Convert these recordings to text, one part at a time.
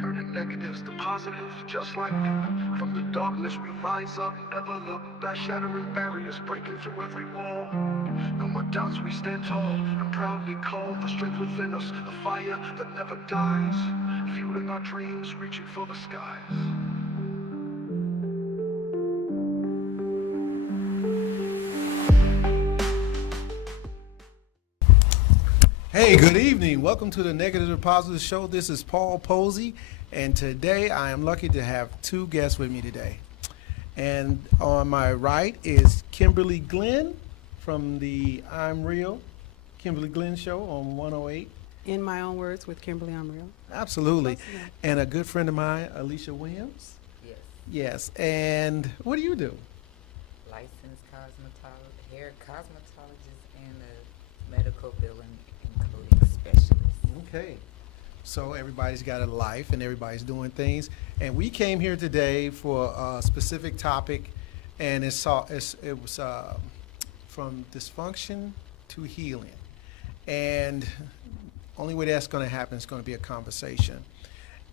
Turning negatives to positives, just like from the darkness we rise up, never look back, shattering barriers, breaking through every wall. No more doubts, we stand tall and proudly call the strength within us, the fire that never dies, fueling our dreams, reaching for the skies. Hey, good evening. Welcome to the Negative to Positive Show. This is Paul Posey, and today I am lucky to have two guests with me today. And on my right is Kimberly Glenn from the I'm Real Kimberly Glenn Show on 108. In my own words, with Kimberly, I'm real. Absolutely. And a good friend of mine, Alicia Williams. Yes. Yes. And what do you do? Licensed hair cosmetologist and a medical billing and coding specialist. Okay. So everybody's got a life and everybody's doing things. And we came here today for a specific topic, and it was from dysfunction to healing. And only way that's going to happen is going to be a conversation.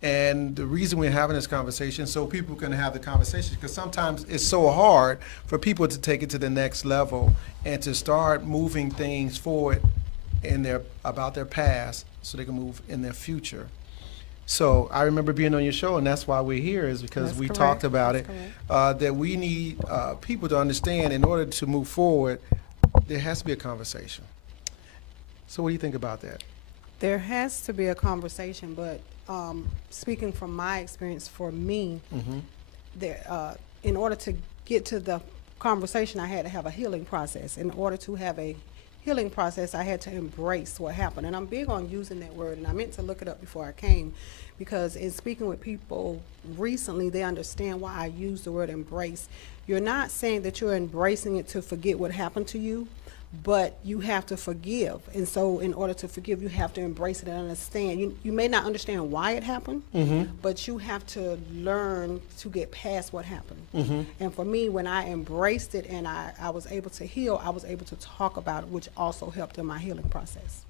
And the reason we're having this conversation so people can have the conversation, because sometimes it's so hard for people to take it to the next level and to start moving things forward about their past so they can move in their future. So I remember being on your show, and that's why we're here, is because That's we correct. talked about That's it, that we need people to understand in order to move forward, there has to be a conversation. So what do you think about that? There has to be a conversation, but speaking from my experience, for me, in order to get to the conversation, I had to have a healing process. In order to have a healing process, I had to embrace what happened. And I'm big on using that word, and I meant to look it up before I came, because in speaking with people recently, they understand why I use the word embrace. You're not saying that you're embracing it to forget what happened to you, but you have to forgive. And so in order to forgive, you have to embrace it and understand. You may not understand why it happened, but you have to learn to get past what happened. And for me, when I embraced it and I was able to heal, I was able to talk about it, which also helped in my healing process.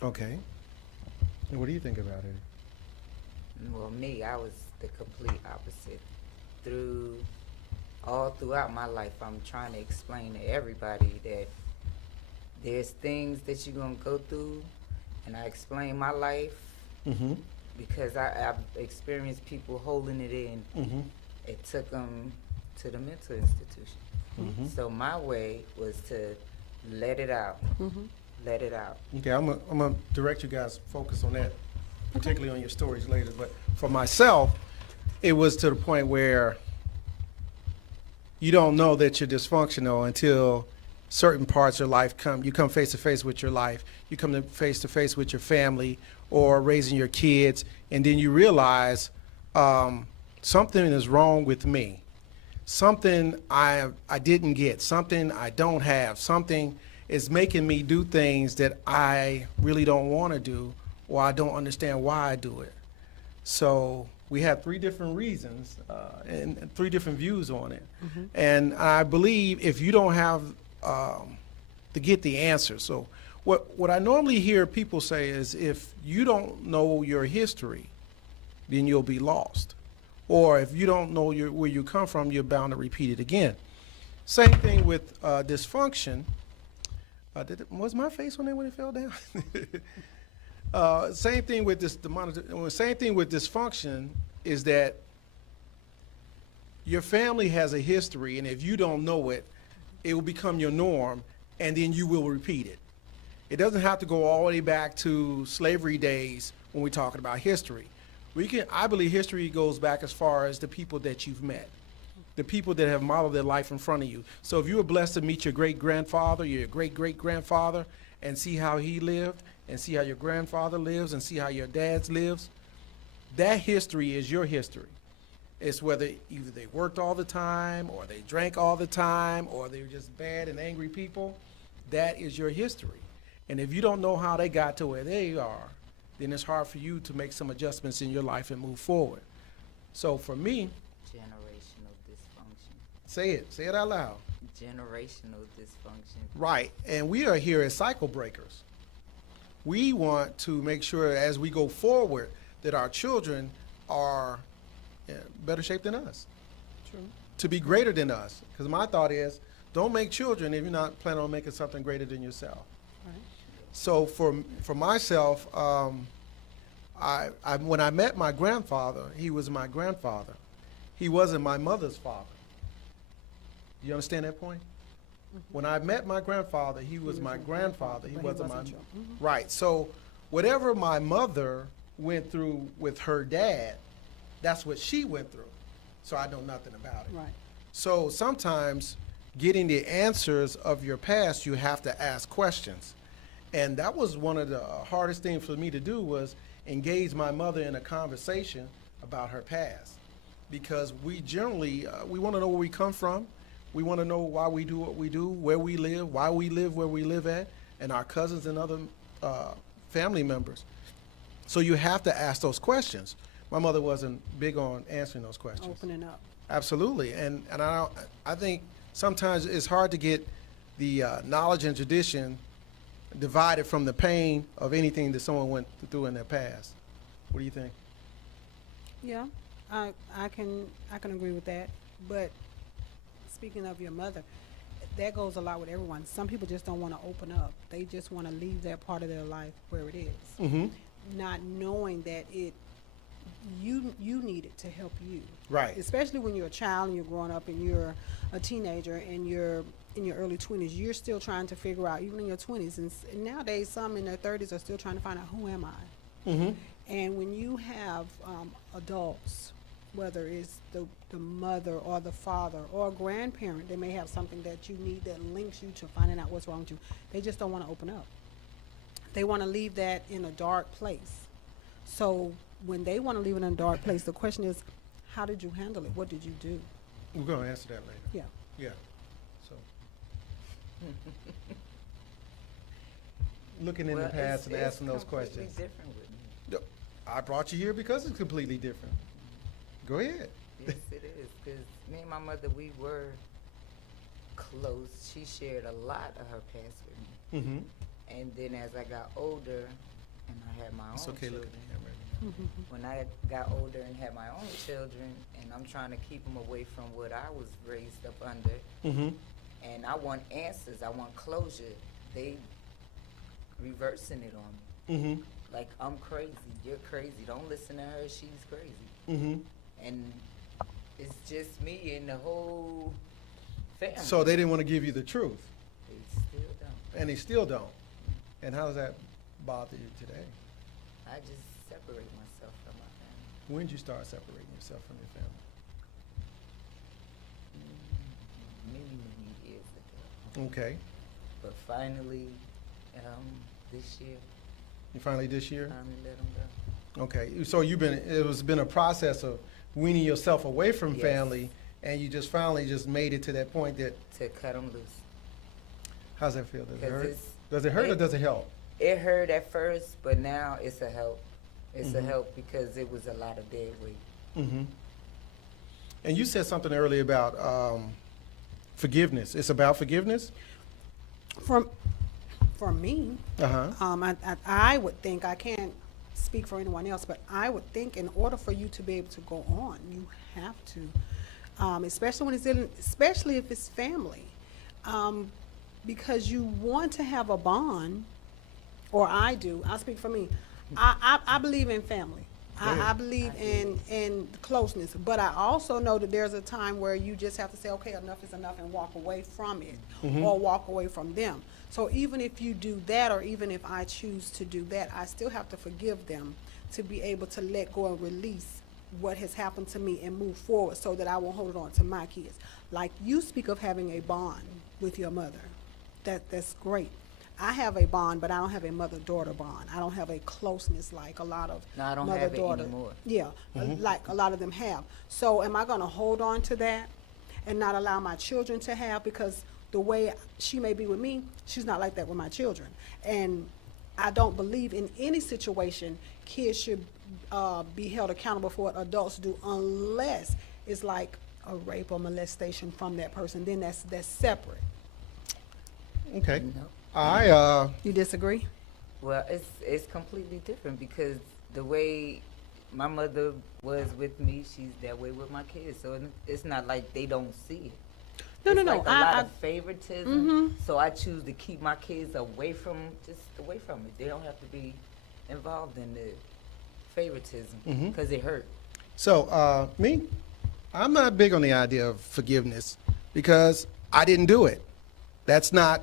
Okay. And what do you think about it? Well, me, I was the complete opposite. All throughout my life, I'm trying to explain to everybody that there's things that you're going to go through, and I explain my life because I've experienced people holding it in. It took them to the mental institution. So my way was to let it out. Let it out. Okay, I'm gonna direct you guys' focus on that, particularly on your stories later. But for myself, it was to the point where you don't know that you're dysfunctional until certain parts of life you come face to face with your life, you come face to face with your family or raising your kids, and then you realize something is wrong with me. Something I didn't get, something I don't have, something is making me do things that I really don't want to do, or I don't understand why I do it. So we have three different reasons and three different views on it. And I believe if you don't have to get the answer. So what I normally hear people say is, if you don't know your history, then you'll be lost. Or if you don't know where you come from, you're bound to repeat it again. Same thing with dysfunction. Was my face on there when it fell down? Same thing with same thing with dysfunction is that your family has a history, and if you don't know it, it will become your norm, and then you will repeat it. It doesn't have to go all the way back to slavery days when we're talking about history. I believe history goes back as far as the people that you've met, the people that have modeled their life in front of you. So if you were blessed to meet your great-grandfather, your great-great-grandfather, and see how he lived, and see how your grandfather lives, and see how your dad's lives, that history is your history. It's whether either they worked all the time, or they drank all the time, or they were just bad and angry people. That is your history. And if you don't know how they got to where they are, then it's hard for you to make some adjustments in your life and move forward. So for me, Generational dysfunction. say it out loud. Generational dysfunction. Right, and we are here as cycle breakers. We want to make sure as we go forward that our children are in better shape than us, True. to be greater than us. Because my thought is, don't make children if you're not planning on making something greater than yourself. Right. So for myself, when I met my grandfather, he was my grandfather. He wasn't my mother's father. You understand that point? When I met my grandfather, he was my grandfather. He but wasn't my your- mhm. right. So whatever my mother went through with her dad, that's what she went through. So I know nothing about it. Right. So sometimes getting the answers of your past, you have to ask questions. And that was one of the hardest things for me to do, was engage my mother in a conversation about her past. Because we generally, we want to know where we come from. We want to know why we do what we do, where we live, why we live where we live at, and our cousins and other family members. So you have to ask those questions. My mother wasn't big on answering those questions. Opening up. Absolutely, and I think sometimes it's hard to get the knowledge and tradition divided from the pain of anything that someone went through in their past. What do you think? Yeah, I can agree with that. But speaking of your mother, that goes a lot with everyone. Some people just don't want to open up. They just want to leave that part of their life where it is, Mm-hmm. not knowing that you need it to help you. Right. Especially when you're a child and you're growing up and you're a teenager and you're in your early 20s, you're still trying to figure out, even in your 20s, and nowadays some in their 30s are still trying to find out, who am I? Mm-hmm. And when you have adults, whether it's the mother or the father or a grandparent, they may have something that you need that links you to finding out what's wrong with you. They just don't want to open up. They want to leave that in a dark place. So when they want to leave it in a dark place, the question is, how did you handle it? What did you do? We're going to answer that later. Yeah. Yeah. So, looking in Well, the past and it's asking those completely questions. different with me. No, I brought you here because it's completely different. Go ahead. Yes, it is. Because me and my mother, we were close. She shared a lot of her past with me. Mm-hmm. And then as I got older and I had my It's own okay. Look children, at the camera. when I got older and had my own children, and I'm trying to keep them away from what I was raised up under, Mm-hmm. and I want answers, I want closure, they reversing it on me. Mm-hmm. Like, I'm crazy, you're crazy, don't listen to her, she's crazy. Mm-hmm. And it's just me and the whole family. So they didn't want to give you the truth, They still don't. and they still don't. And how does that bother you today? I just separate myself from my family. When did you start separating yourself from your family? Many years ago. Okay. But finally, this year, You finally this year? finally let them go. Okay. So it's been a process of weaning yourself away from Yes. family, and you just finally just made it to that point that, To cut them loose. how's that feel? Does it 'Cause hurt? it's- Does it hurt or it- does it help? It hurt at first, but now it's a help. It's a Mhm. help because it was a lot of dead weight. Mm-hmm. And you said something earlier about forgiveness. It's about forgiveness? For me, Uh-huh. I would think, I can't speak for anyone else, but I would think in order for you to be able to go on, you have to, especially when especially if it's family, because you want to have a bond, or I do. I'll speak for me. I believe in family. Go ahead. I believe in closeness, but I also know that there's a time where you just have to say, okay, enough is enough, and walk away from it, Mhm. or walk away from them. So even if you do that, or even if I choose to do that, I still have to forgive them to be able to let go and release what has happened to me and move forward, so that I won't hold it on to my kids. Like you speak of having a bond with your mother. That's great. I have a bond, but I don't have a mother-daughter bond. I don't have a closeness like a lot of No, I don't have it mother-daughter. anymore. Yeah, like a lot of them have. So am I going to hold on to that and not allow my children to have? Because the way she may be with me, she's not like that with my children. And I don't believe in any situation kids should be held accountable for what adults do, unless it's like a rape or molestation from that person. Then that's separate. Okay. No. You disagree? Well, it's completely different because the way my mother was with me. She's that way with my kids. So it's not like they don't see it. No, It's no, no. like a lot of favoritism. So I choose to keep my kids away from it. They don't have to be involved in the favoritism because it hurt. So, me, I'm not big on the idea of forgiveness because I didn't do it. That's not,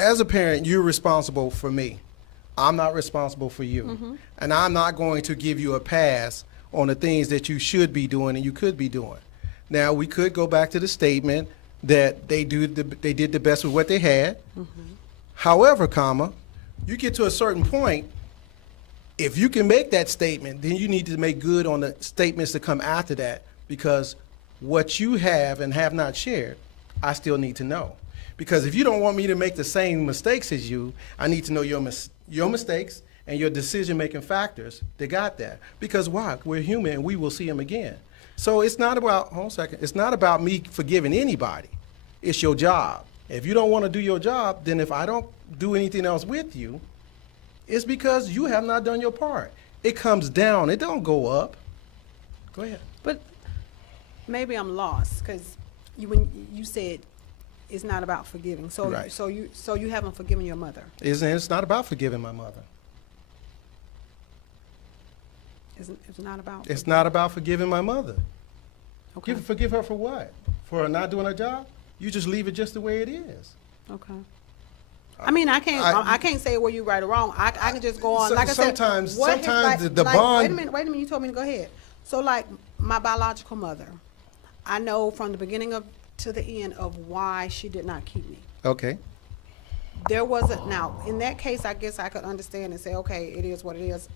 as a parent, you're responsible for me. I'm not responsible for you. And I'm not going to give you a pass on the things that you should be doing and you could be doing. Now, we could go back to the statement that they did the best with what they had. However, you get to a certain point, if you can make that statement, then you need to make good on the statements that come after that, because what you have and have not shared, I still need to know. Because if you don't want me to make the same mistakes as you, I need to know your mistakes and your decision-making factors that got that. Because why? We're human and we will see them again. So it's not about, hold on a second, it's not about me forgiving anybody. It's your job. If you don't want to do your job, then if I don't do anything else with you, it's because you have not done your part. It comes down, it don't go up. Go ahead. But maybe I'm lost because when you said it's not about forgiving. So Right. so you haven't forgiven your mother. It's not about forgiving my mother. It's not about. It's not about forgiving my mother. Okay. Forgive her for what? For her not doing her job? You just leave it just the way it is. Okay. I mean, I can't say whether you're right or wrong. I can just go on. So- Like I said, sometimes the like, bond. Wait a minute. You told me to go ahead. So, like my biological mother, I know from the beginning to the end of why she did not keep me. Okay. There wasn't. Now, in that case, I guess I could understand and say, okay, it is what it is.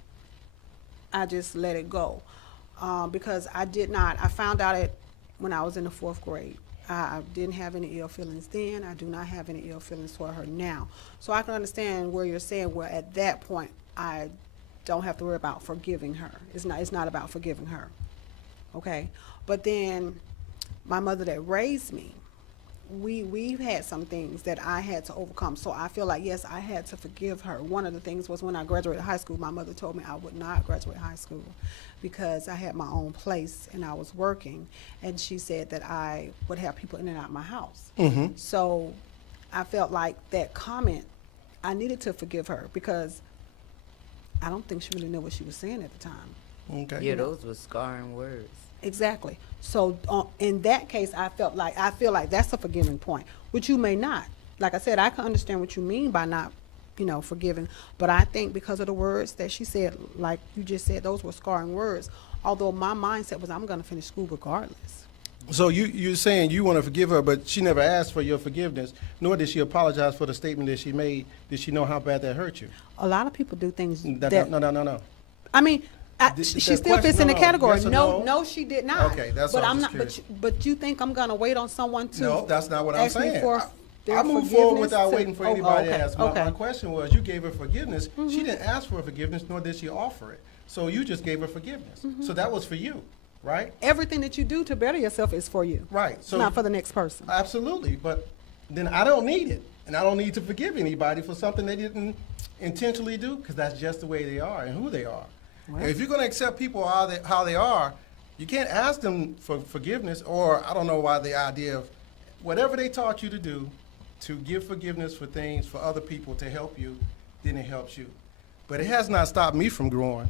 I just let it go because I did not. I found out it when I was in the 4th grade. I didn't have any ill feelings then. I do not have any ill feelings toward her now. So I can understand where you're saying where at that point I don't have to worry about forgiving her. It's not about forgiving her. Okay? But then my mother that raised me, we've had some things that I had to overcome. So I feel like, yes, I had to forgive her. One of the things was when I graduated high school, my mother told me I would not graduate high school because I had my own place and I was working. And she said that I would have people in and out my house. So I felt like that comment, I needed to forgive her because I don't think she really knew what she was saying at the time. Okay. Yeah, those were scarring words. Exactly. So in that case, I feel like that's a forgiving point, which you may not. Like I said, I can understand what you mean by not, forgiving. But I think because of the words that she said, like you just said, those were scarring words. Although my mindset was, I'm going to finish school regardless. So you're saying you want to forgive her, but she never asked for your forgiveness, nor did she apologize for the statement that she made. Did she know how bad that hurt you? A lot of people do things No. I mean, she still fits in the category. Yes or No, she did not. Okay, that's but all. I'm not. But you think I'm gonna wait on someone to? No, that's not what I'm ask me saying. for their I moved forward forgiveness without to- waiting for oh, anybody okay, to ask. okay. My question was, you gave her forgiveness. She didn't ask for forgiveness, nor did she offer it. So you just gave her forgiveness. So that was for you, right? Everything that you do to better yourself is for you. Right. So Not for the next person. Absolutely, but then I don't need it, and I don't need to forgive anybody for something they didn't intentionally do, because that's just the way they are and who they are. Well. And if you're going to accept people how they are, you can't ask them for forgiveness, or I don't know why the idea of whatever they taught you to do, to give forgiveness for things for other people to help you, then it helps you. But it has not stopped me from growing.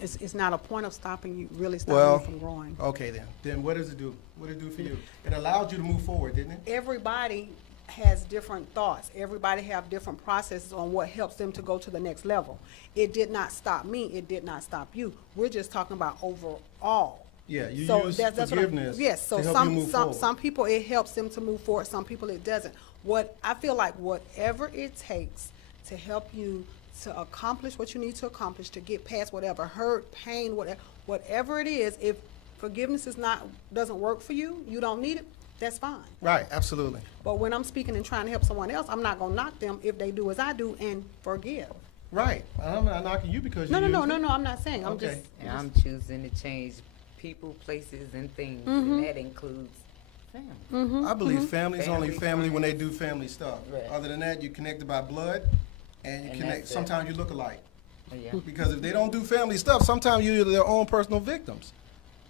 It's not a point of stopping you, really Well, stopping you from growing. Okay then. Then what does it do? What did it do for you? It allowed you to move forward, didn't it? Everybody has different thoughts. Everybody have different processes on what helps them to go to the next level. It did not stop me. It did not stop you. We're just talking about overall. Yeah, you use that's what forgiveness yes. So to help you move forward. some people it helps them to move forward. Some people it doesn't. What I feel like whatever it takes to help you to accomplish what you need to accomplish, to get past whatever hurt, pain, whatever it is. If forgiveness doesn't work for you, you don't need it. That's fine. Right, absolutely. But when I'm speaking and trying to help someone else, I'm not gonna knock them if they do as I do and forgive. Right. I'm not knocking you because you No. used it. I'm not saying. I'm Okay. just. And I'm choosing to change people, places, and things, and that includes family. I believe family's only Family, family when they friends. do family stuff. Right. Other than that, you're connected by blood, and you And connect. that's it. Sometimes you look alike. Yeah. Because if they don't do family stuff, sometimes you're their own personal victims.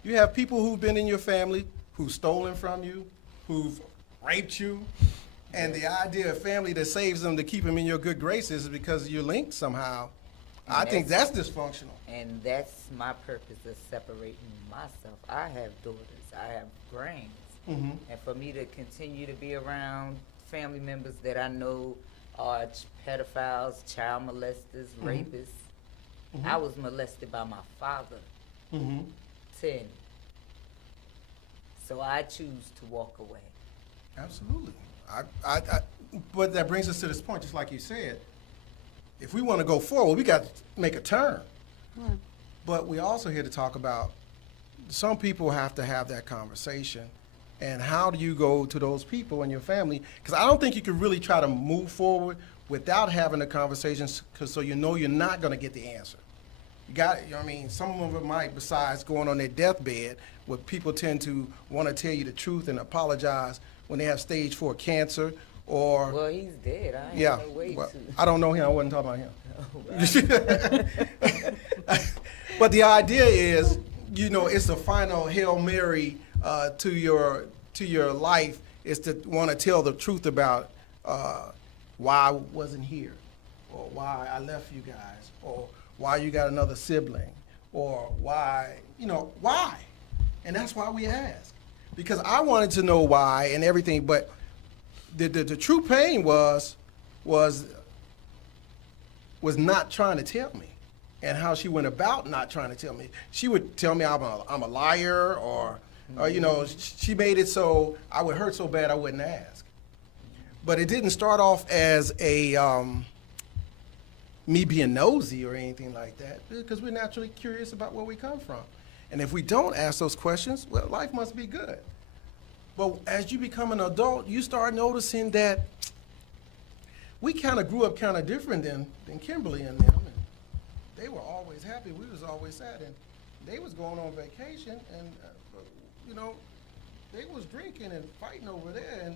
You have people who've been in your family, who've stolen from you, who've raped you, and the idea of family that saves them to keep them in your good graces is because you're linked somehow. I think that's dysfunctional. And that's my purpose of separating myself. I have daughters, I have grands. Mm-hmm. And for me to continue to be around family members that I know are pedophiles, child molesters, rapists. I was molested by my father, 10. So I choose to walk away. Absolutely. But that brings us to this point, just like you said. If we want to go forward, we got to make a turn. Right. But we also here to talk about some people have to have that conversation. And how do you go to those people in your family? Because I don't think you can really try to move forward without having a conversation, so you know you're not going to get the answer. You got, you know what I mean? Some of them might, besides going on their deathbed, where people tend to want to tell you the truth and apologize when they have stage 4 cancer or. Well, he's dead. I ain't Yeah, no way well, to. I don't know him. I wasn't talking about him. Oh, wow. But the idea is, you know, it's the final Hail Mary to your life is to want to tell the truth about why I wasn't here, or why I left you guys, or why you got another sibling, or why, you know, why? And that's why we ask. Because I wanted to know why and everything, but the true pain was not trying to tell me, and how she went about not trying to tell me. She would tell me I'm a liar, or you know, she made it so I would hurt so bad I wouldn't ask. But it didn't start off as a me being nosy or anything like that, because we're naturally curious about where we come from. And if we don't ask those questions, well, life must be good. But as you become an adult, you start noticing that we kind of grew up kind of different than Kimberly and them. And they were always happy. We was always sad. And they was going on vacation, and, you know, they was drinking and fighting over there. And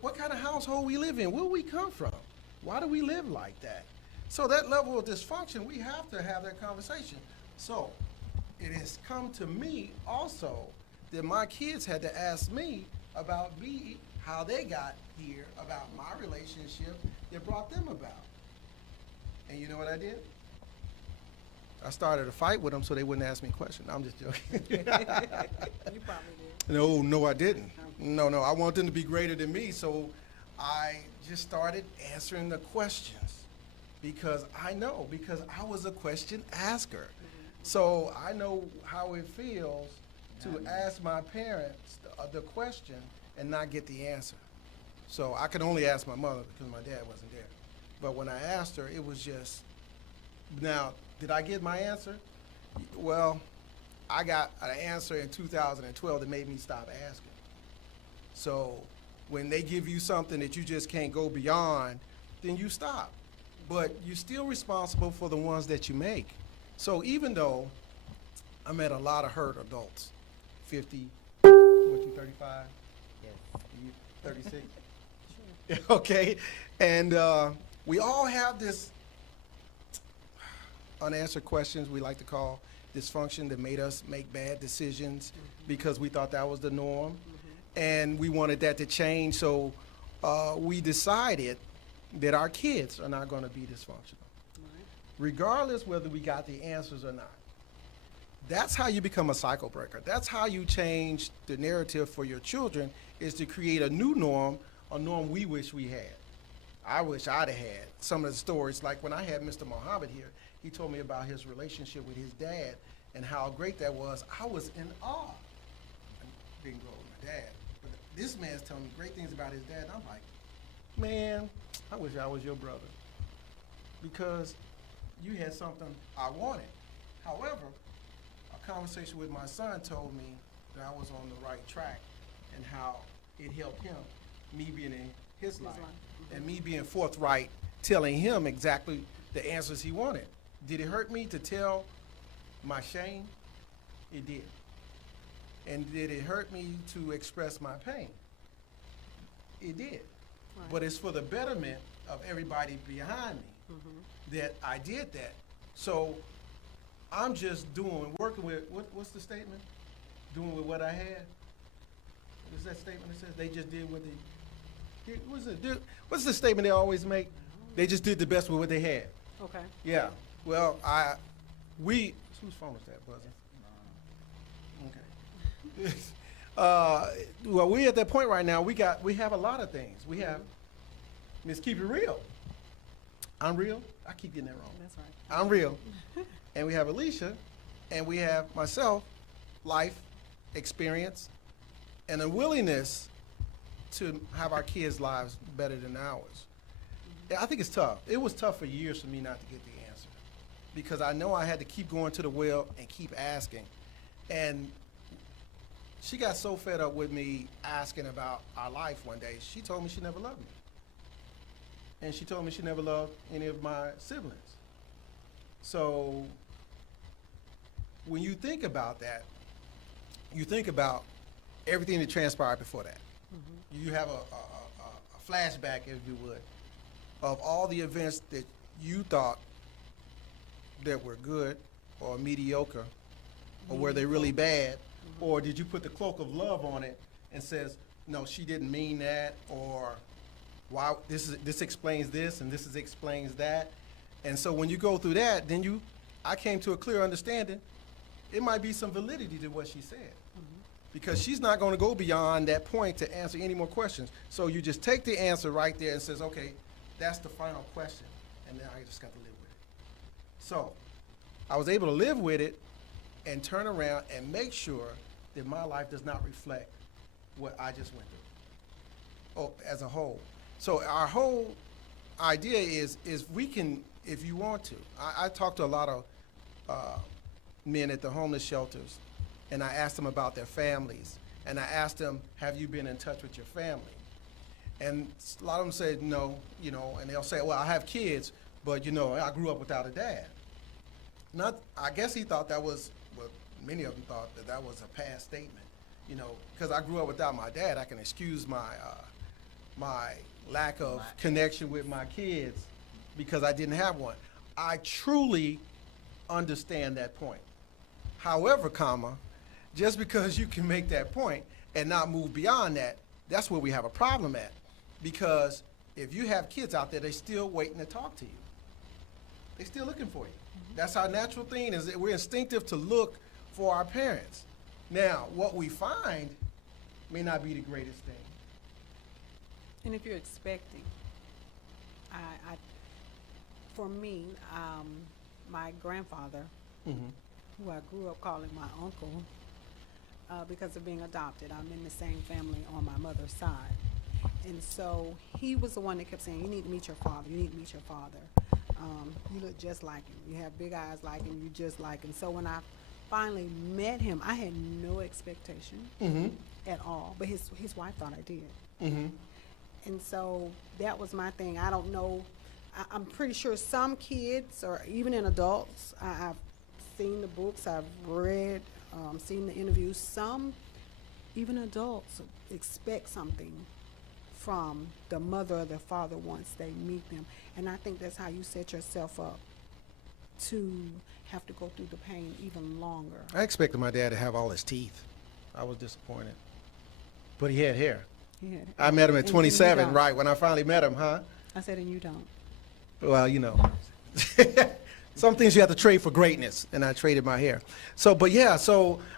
what kind of household we live in? Where we come from? Why do we live like that? So that level of dysfunction, we have to have that conversation. So it has come to me also that my kids had to ask me about me, how they got here, about my relationship that brought them about. And you know what I did? I started a fight with them so they wouldn't ask me questions. I'm just joking. You probably did. No, I didn't. No, I want them to be greater than me, so I just started answering the questions because I was a question asker. So I know how it feels to ask my parents the question and not get the answer. So I could only ask my mother because my dad wasn't there. But when I asked her, it was just, now, did I get my answer? Well, I got an answer in 2012 that made me stop asking. So when they give you something that you just can't go beyond, then you stop. But you're still responsible for the ones that you make. So even though I met a lot of hurt adults, 50, what you, 35? Yes. You 36? Okay, and we all have this unanswered questions we like to call dysfunction that made us make bad decisions because we thought that was the norm, and we wanted that to change, so we decided that our kids are not going to be dysfunctional, regardless whether we got the answers or not. That's how you become a cycle breaker. That's how you change the narrative for your children, is to create a new norm, a norm we wish we had. I wish I'd have had some of the stories, like when I had Mr. Muhammad here, he told me about his relationship with his dad and how great that was. I was in awe. I didn't grow up with my dad, but this man's telling me great things about his dad, and I'm like, man, I wish I was your brother, because you had something I wanted. However, a conversation with my son told me that I was on the right track and how it helped him, me being in his life, and me being forthright, telling him exactly the answers he wanted. Did it hurt me to tell my shame? It did. And did it hurt me to express my pain? It did. Right. But it's for the betterment of everybody behind me. that I did that. So I'm just working with, what's the statement? Doing with what I had? What's that statement that says they just did what they, what's the statement they always make? They just did the best with what they had. Okay. Yeah. Well, whose phone is that, buzzing? Okay. Well, we at that point right now. We have a lot of things. We have Miss Keep It Real. I'm real. I keep getting that wrong. That's right. I'm real. And we have Alicia, and we have myself, life, experience, and a willingness to have our kids' lives better than ours. Yeah, I think it's tough. It was tough for years for me not to get the answer because I know I had to keep going to the well and keep asking. And she got so fed up with me asking about our life one day, she told me she never loved me. And she told me she never loved any of my siblings. So when you think about that, you think about everything that transpired before that. You have a flashback, if you would, of all the events that you thought that were good or mediocre, or were they really bad, or did you put the cloak of love on it and says, no, she didn't mean that, or why this explains this and this explains that. And so when you go through that, then I came to a clear understanding. It might be some validity to what she said. Because she's not going to go beyond that point to answer any more questions. So you just take the answer right there and says, okay, that's the final question. And then I just got to live with it. So I was able to live with it and turn around and make sure that my life does not reflect what I just went through as a whole. So our whole idea is we can, if you want to. I talk to a lot of men at the homeless shelters, and I asked them about their families, and I asked them, have you been in touch with your family? And a lot of them said no, and they'll say, well, I have kids, but I grew up without a dad. I guess he thought that was, well, many of them thought that was a past statement, because I grew up without my dad. I can excuse my lack of connection with my kids because I didn't have one. I truly understand that point. However, just because you can make that point and not move beyond that, that's where we have a problem at. Because if you have kids out there, they're still waiting to talk to you. They're still looking for you. That's our natural thing, is that we're instinctive to look for our parents. Now, what we find may not be the greatest thing. And if you're expecting, for me, my grandfather, who I grew up calling my uncle, because of being adopted, I'm in the same family on my mother's side. And so he was the one that kept saying, you need to meet your father, you need to meet your father. You look just like him. You have big eyes like him, you just like him. So when I finally met him, I had no expectation at all. But his wife thought I did. And so that was my thing. I don't know. I'm pretty sure some kids, or even in adults, I've seen the books, I've read, seen the interviews. Some, even adults, expect something from the mother or the father once they meet them. And I think that's how you set yourself up to have to go through the pain even longer. I expected my dad to have all his teeth. I was disappointed. But he had hair. I met him at 27, right, when I finally met him, huh? I said, and you don't. Well, some things you have to trade for greatness, and I traded my hair. So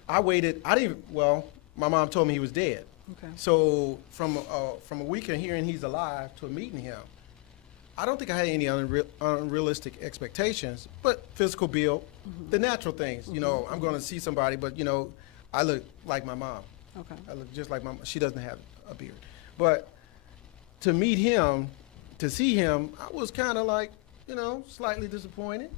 I waited. My mom told me he was dead. Okay. So from a week of hearing he's alive to meeting him, I don't think I had any unrealistic expectations, but physical build, the natural things. I'm going to see somebody, but I look like my mom. Okay. I look just like my mom. She doesn't have a beard. But to meet him, to see him, I was kind of like, slightly disappointed.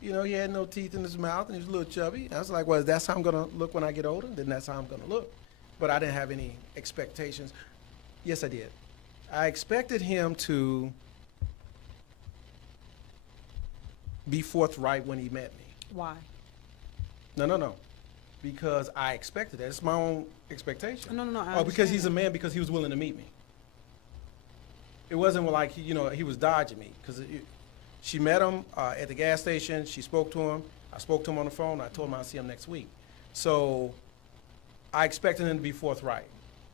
He had no teeth in his mouth and he was a little chubby. I was like, well, that's how I'm going to look when I get older, then that's how I'm going to look. But I didn't have any expectations. Yes, I did. I expected him to be forthright when he met me. Why? No. Because I expected that. It's my own expectation. No. Because he's a man, because he was willing to meet me. It wasn't like he was dodging me, because She met him at the gas station. She spoke to him. I spoke to him on the phone. I told him I'd see him next week. So I expected him to be forthright.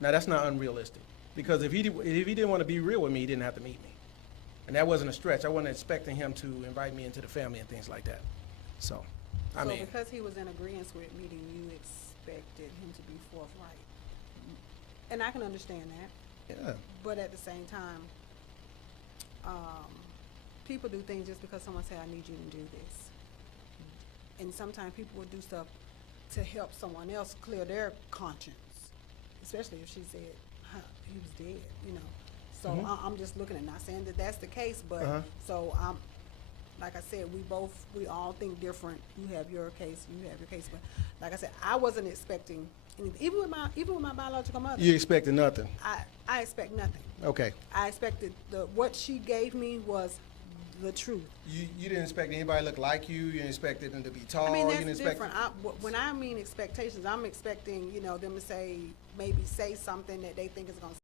Now, that's not unrealistic, because if he didn't want to be real with me, he didn't have to meet me. And that wasn't a stretch. I wasn't expecting him to invite me into the family and things like that. So, I So mean, because he was in agreement with meeting, you expected him to be forthright. And I can understand that, yeah. but at the same time, people do things just because someone say, I need you to do this. And sometimes people will do stuff to help someone else clear their conscience, especially if she said, huh, he was dead, you know. So I'm just looking at, not saying that that's the case, but so like I said, we all think different. You have your case, you have your case, but like I said, I wasn't expecting anything. Even with my biological mother, You expected nothing. I expect nothing. Okay. I expected what she gave me was the truth. You didn't expect anybody to look like you. You didn't expect them to be tall. I mean, you that's didn't expect. different. When I mean expectations, I'm expecting, them to maybe say something that they think is going to